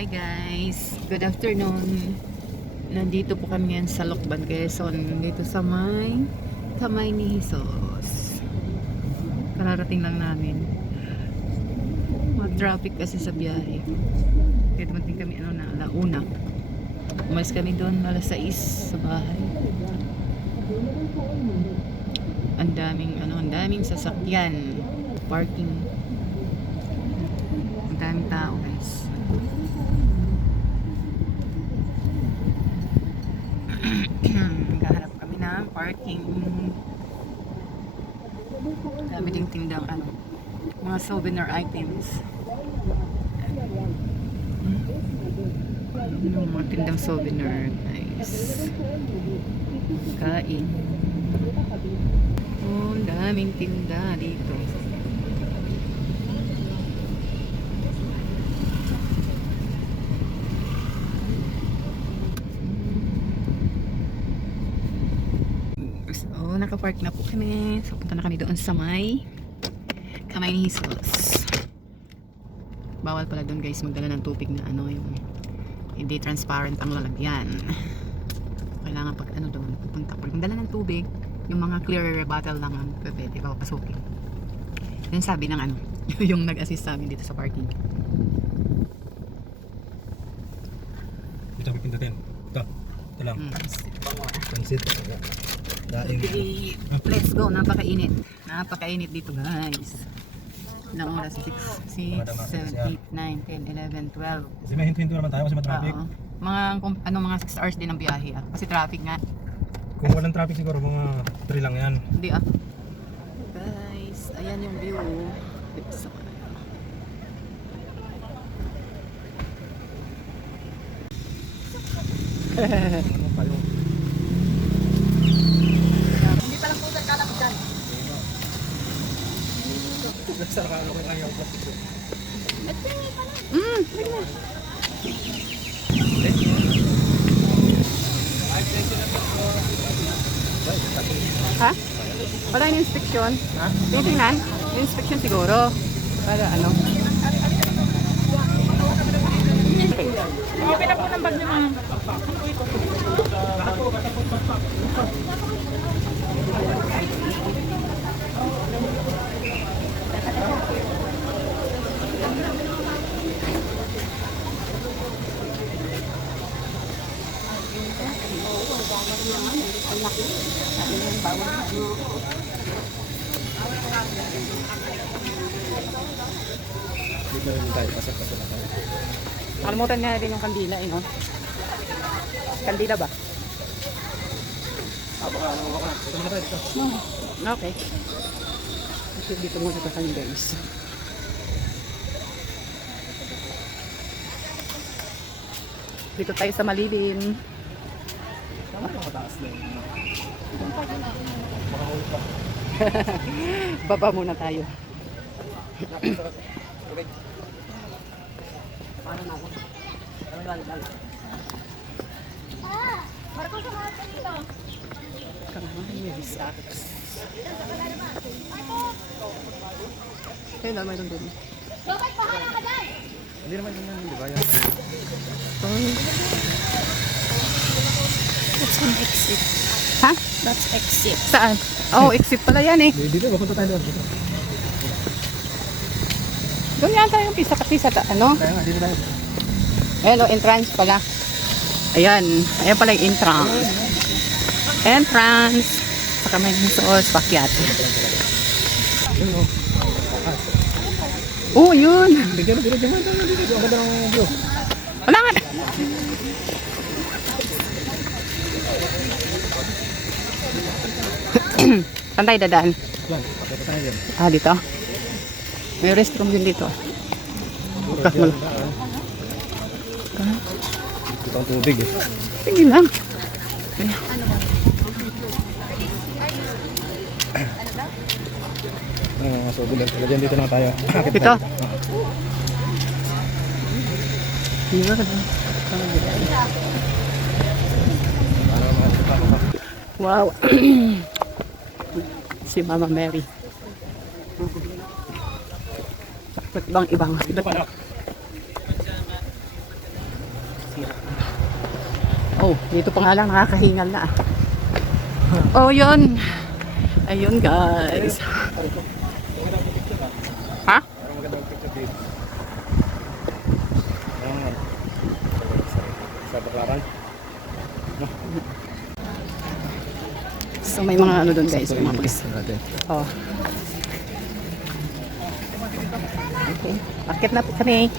Hi guys, good afternoon. Nandito po kami ngayon sa Lokban, Quezon. Dito sa may Kamay ni Jesus. Kararating lang namin. Traffic kasi sa biyahe. Kaya dumating kami na alauna. Umalis kami doon alas 6 sa bahay. Ang daming sasakyan. Parking. Ang daming tao guys. Naghahanap kami ng parking. Dami ding tindang mga souvenir items. Mga tindang souvenir guys. Kain. Oh, daming tinda dito. So, nakapark na po kami. So, punta na kami doon sa may Kamay ni Jesus. Bawal pala doon guys magdala ng tubig na yung hindi transparent ang lalagyan. Kailangan pag doon pupunta ko magdala ng tubig, yung mga clear bottle lang ang pwede papasukin. Yan sabi ng yung nag-assist sa amin dito sa parking. Dito kami pindutin. Ito lang. Pansit. Okay, let's go. Napakainit. Napakainit dito guys. Ilang oras? 6, 7, 8, 9, 10, 11, 12. Kasi may hinto-hinto naman tayo kasi ma-traffic. Mga 6 hours din ang biyahe kasi traffic nga. Kung walang traffic siguro mga 3 lang yan. Hindi guys, ayan yung view dito sa Hindi pa lang po nagkalapit dyan. Sarap ko lang yung plastic. Ha? Wala yung inspection? Ha? Tingnan? Yung inspection siguro. Para Okay. Okay na po ng bag niyo mga. Dito rin tayo. Pasok-pasok na tayo. Nakalimutan nga din yung kandila no? Kandila ba? Ito muna tayo. Okay. Kasi dito muna ito kami guys. Dito tayo sa malilim. Baba muna tayo. Kamay Saks. Kaya naman mayroon din. Hindi naman yun di ba? Yan. That's an exit. Ha? That's exit. Saan? Oh, exit pala yan eh. Dito, papunta tayo doon. Doon yata yung pisa kasi sa ano? Kaya nga, dito tayo. Ayan o, entrance pala. Ayan. Ayan pala yung entrance. Entrance. Saka may suos, pakyat. Yun o. Oh, yun. Dito. Ang ganda ng view. Wala nga. Saan tayo dadaan? Yan, pakita tayo dyan. Dito. May restroom din dito. Bukas mo lang. Dito ang tubig eh. Sige lang. So, dyan dito lang tayo. Dito? Dito ka Wow. Si Mama Mary. Bakit bang ibang? Oh, dito pa nga lang nakakahingal na. Oh, yun. Ayun, guys. Ha? Parang magandang picture dito. Ayan. Sa Baklaran. So, may mga ano doon, guys. May mga pagkis. Oh. Okay. Akyat na po kami.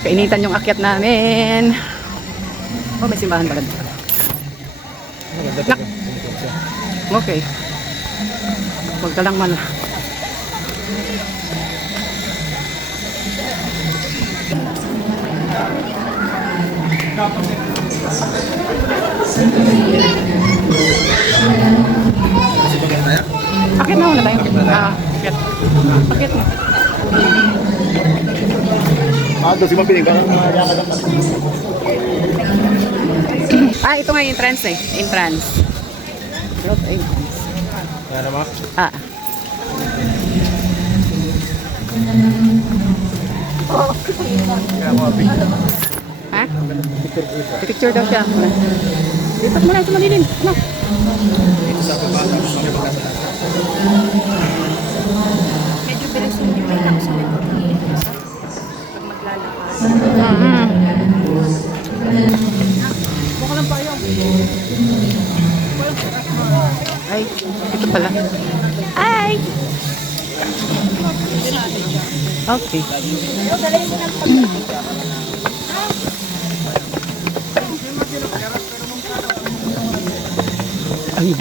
Kainitan yung akyat namin. Oh, may simbahan pala dito. Maganda Nak. picture siya. Okay. Huwag ka lang man. Akit na muna tayo. Akit. Akit na. Doon si Mapiling. Parang yakad ang Ito nga yung entrance eh. Entrance. Road entrance. Yan naman. Ha? Picture daw siya. Lipat mo na ito malilim. Ano? Dito sa baba. Kami magkasalanan. Medyo bilis yung debate ako sa likod. Pag maglalakad. Baka lang pa yun. Ay, ito pala. Ay! Okay. Ay.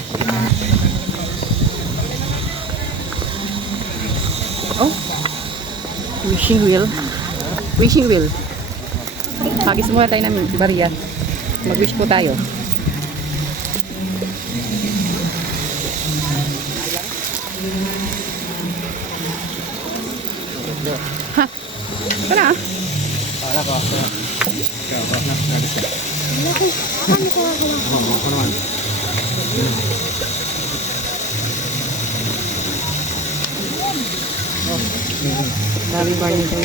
Oh. Wishing wheel. Wishing wheel. Hagis muna tayo ng barya. Mag-wish po tayo. Ha? Ito na. Para ko. Kaya ako na. Nagis ka. Ako naman. Dami bar nito.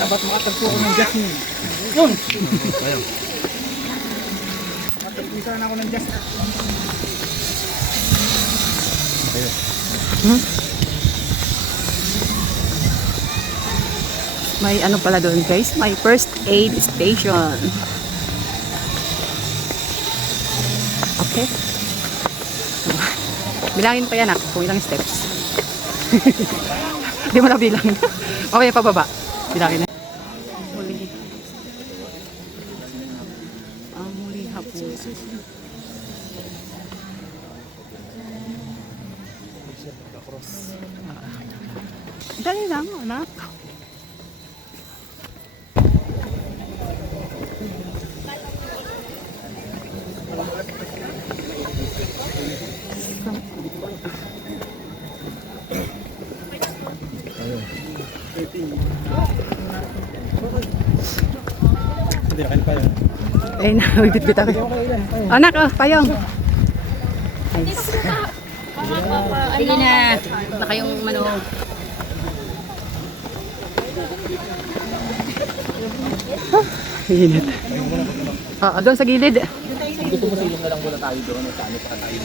Dapat makatagpo ko ng jasmine. Yun! Ayun. Makatagpisa na ako ng jasmine. Ayun. May ano pala doon, guys? May first aid station. Okay. Bilangin pa yan kung ilang steps. Hindi mo na bilang. Okay, pababa. Bilangin na. Muli. Muli hapon. Dali lang, anak. Hindi na kayo pa yun. Ay, nabibit-bit ako. Anak, payong. Nice. Sige na. Baka yung ano. Init. Doon sa gilid. Gusto mo silong na lang muna tayo doon. Sa ano pa tayo.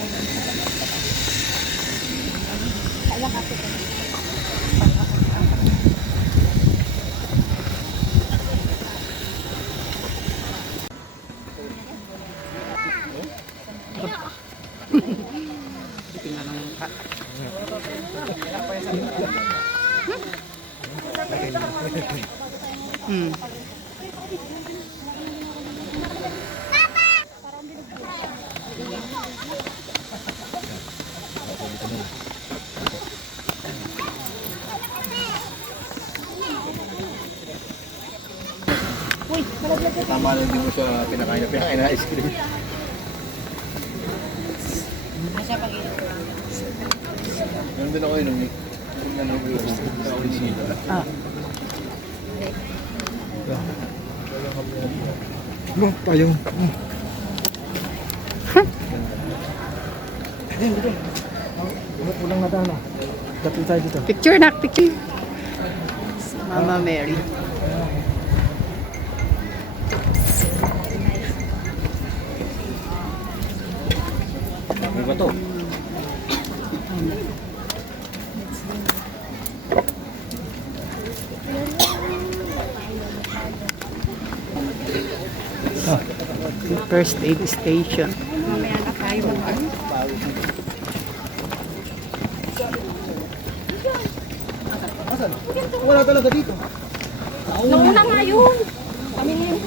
Hmm. Tama lang din mo siya pinakain na ice cream. Meron din ako yun nung no, payong. Ayun, dito. Pulang na dana. Dapat tayo dito. Picture na, picture. Mama Mary. Ano ba to? First aid station. Mamaya na tayo mag Wala talaga dito. Nauna nga yun. Kami na yung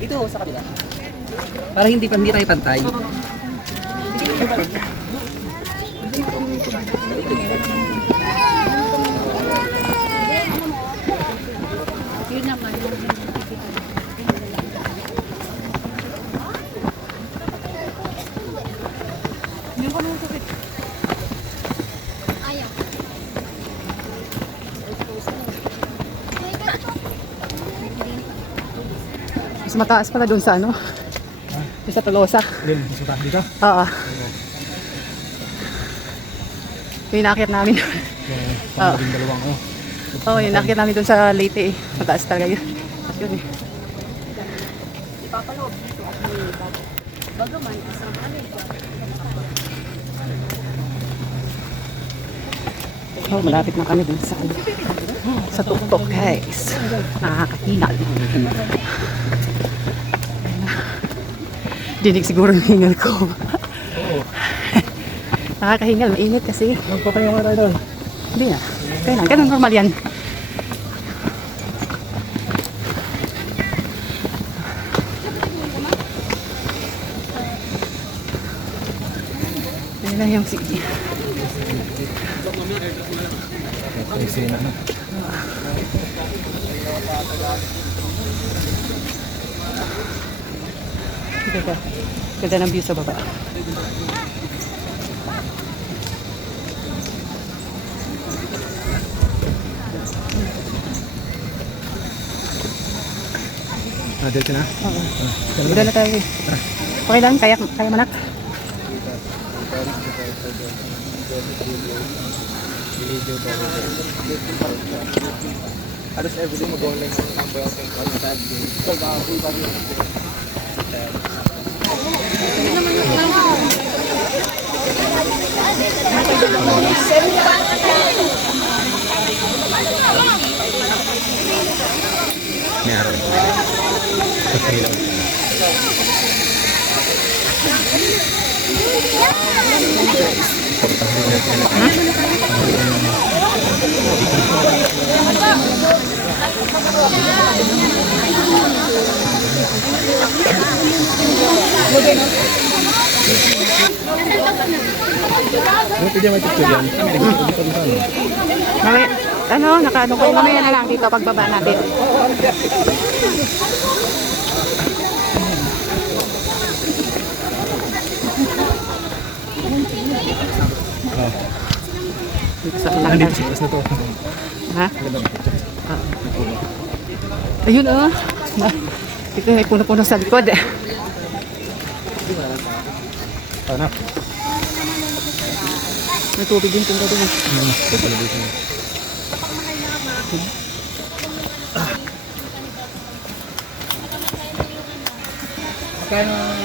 Ito sa kabila. Para hindi tayo pantay. yun naman. Yung kami yung sakit. Ayaw. Mas mataas pala doon sa ano? Doon sa Tolosa. Lim, suta dito. Oo. Yung inaakyat namin. Yung dalawang oh. Oo, yung inaakyat namin doon sa Leyte eh. Mataas talaga yun. Yun eh. Ipapaloob dito at may bagaman. Isang ano Oh, malapit na kami dun sa tuktok guys. Nakakahingal. Dinig siguro yung hingal ko. Nakakahingal, mainit kasi. Magpapahinga nga tayo doon. Hindi na. Kaya na, ganun normal yan. Ayan na yung sige. Isina na. Ganda. Ganda ng view sa baba. Dito na. Oo. Ganda na tayo. Okay lang, kaya manak. Halos everyday mag-online ng number of contact. So, meron. Pwede may picture yan. Mamaya, ano, nakaano ko. Mamaya na lang dito pagbaba natin. Sa Nandito sa taas na to. Ha? Ayun oh. Dito may puno-puno sa likod. Ano? May tubig din punta doon. Kaya